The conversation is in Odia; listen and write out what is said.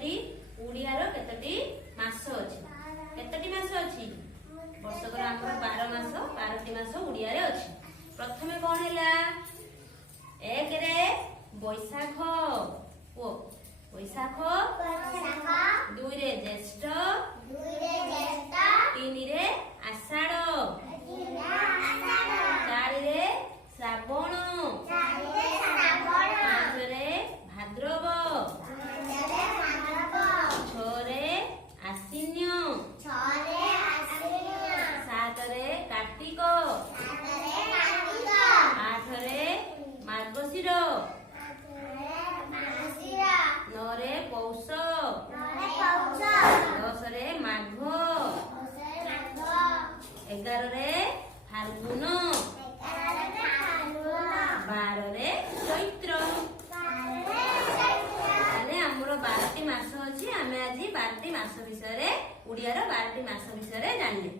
କେତୋଟି ଓଡ଼ିଆର କେତୋଟି ମାସ ଅଛି? କେତୋଟି ମାସ ଅଛି? ବର୍ଷକର ଆମର 12 ମାସ, 12ଟି ମାସ ଓଡ଼ିଆରେ ଅଛି। ପ୍ରଥମେ କଣ ହେଲା? 1 ରେ ବୈଶାଖ, ବୈଶାଖ। 2 ରେ ଜ୍ୟେଷ୍ଠ, 3 ରେ ଆଷାଢ଼, 4 ରେ ଶ୍ରାବଣ, 5 ରେ ଭାଦ୍ରବ, 6 ରେ ଆଶ୍ଵିନ, 7 ରେ କାର୍ତ୍ତିକ, 8 ରେ ମାର୍ଗଶିର, 9 ରେ ପୌଷ, 10 ରେ ମାଘ, 11 ରେ ଫାଲ୍ଗୁନ, 12 ରେ ଚୈତ୍ର। ତାହେଲେ ଆମର 12ଟି ମାସ ଅଛି। ଆମେ ଆଜି 12ଟି ମାସ ବିଷୟରେ ଓଡ଼ିଆର 12ଟି ମାସ ବିଷୟରେ ଜାଣିଲେ।